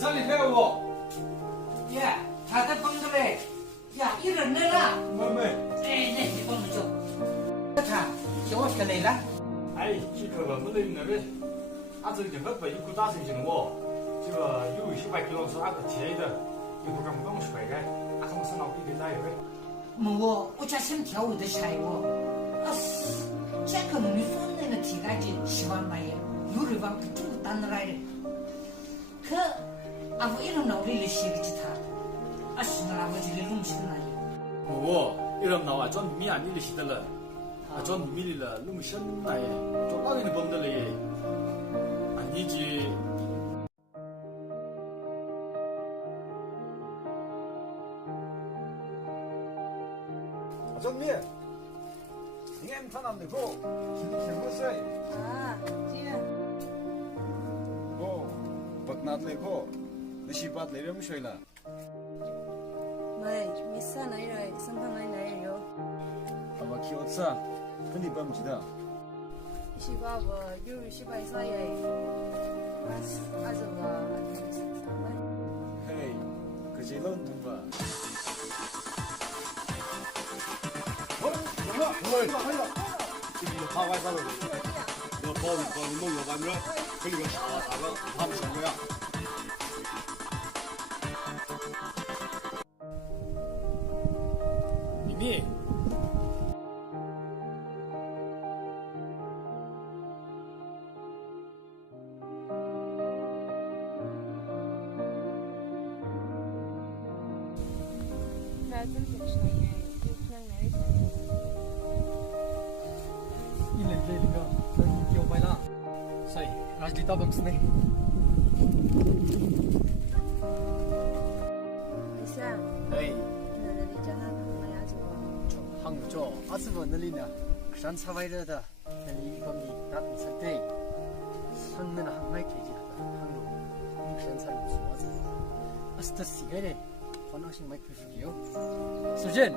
上里来我。耶，他在帮着嘞。呀，一人来了。妹。哎，那你帮着做。他叫我下来了。哎，这个没得那个，俺这个很不一股打成劲我，这个有一些外地老师俺不贴的，一会儿刚出来的，俺看我上哪比的咋样的？我家想跳舞的菜哦，这个女方那个体感就喜欢买呀，有的话中午单来的，可我一人脑里的写个吉他，是那我这里弄起来。一人脑装米啊，你的写的了，装米的了，弄什么来？装哪里的帮的嘞？你这。装米，你看他那么多，什么事？姐。不拿来过，你是把来人睡了。没，没啥来人，身旁来哟。我去我吃，肯定不记得。是吧？我有是吧？啥耶？俺这个啥嘞？嘿，可是冷懂吧？这个他外啥了？要包弄个完了，这个啥个他们什么呀？里面。那真挺深耶，就可能那个。你来这里个，那你丢坏了。谁？俺是到公司没？没事。哎。那你叫他干嘛呀？杭州，阿是我那里呢，山茶外热的，那里一个米那很深对，杭那杭外开起来的，杭州，你山茶不错子，阿是这谁来的？我那是买皮肤油，苏振，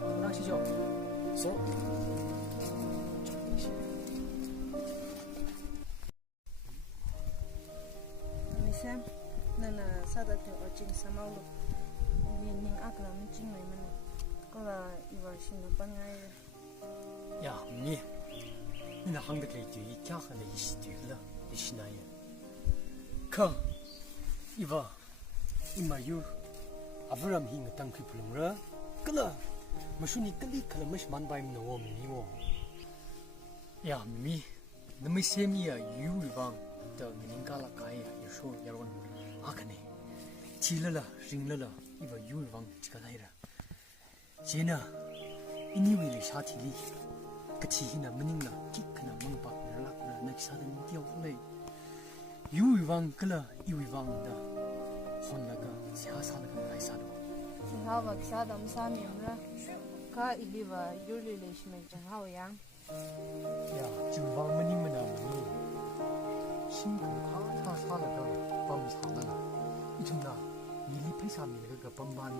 我那是叫，说。Sam, nana sada te ojin samaulu. Ning akla mjing mai mana. Kola iwa shin na bangai. Ya, mi. Ni na hang de kai ju yi kya khan de yi shi de la, yi shi na ya. Ka. Iwa. Ima yu. Avram hi ng tang ki pulung ra. Kala. Mashu ni kali kala mas man bai mi no wo mi wo. Ya, mi. Na mi se mi ya yu wi bang.的民家了开呀，有时候要问阿肯呢，起了了，扔了了，一把油往这个来了。现在，因为了夏天里，个气候呢没冷了，这可能蒙巴热了了，那啥的掉下来，油往个了，油往的，换那个下啥那个来啥的。正好吧，下到我们上面了，可一里吧，有里来是没正好样。呀，就往没你们那里。辛苦他那个帮场的了，一种呢，你离配上面那个帮班的，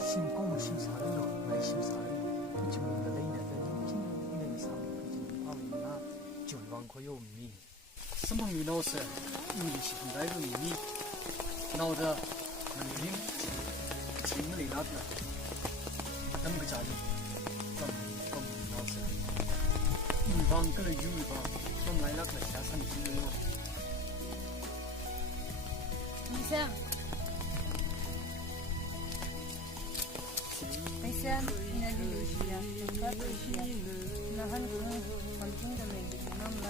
辛工辛啥的了，没辛啥的了，一种的累呢的，今年的上面已经帮你那就往过有米，什么米老师，有的是很来个米，闹着能领，钱没拿的，那么个家里，帮米老师，一帮个了有一帮。我买了个下山鸡肉。医生，医生，那里有些呀，这个有些呀，那很重的那个，那么来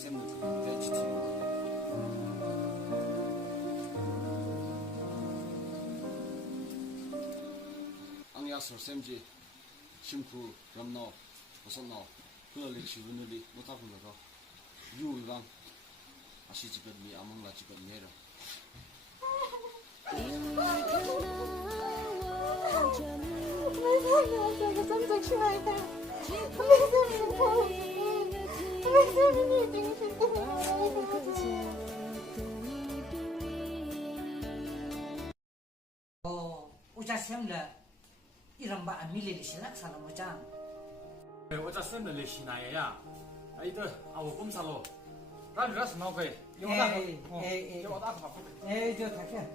现在在去听。 야서 샘지 심쿠 람노 어선노 그럴리 시분들이 못하고는 거 유이방 아시지በት 미 아몽라지በት 메라 우자 샘래 이런 바 아밀리 신락 살아모장.我这生的那西南呀，哎的啊，我公司喽，那你那什么会？有那个，有我那什么会？ 에, 저, 다케.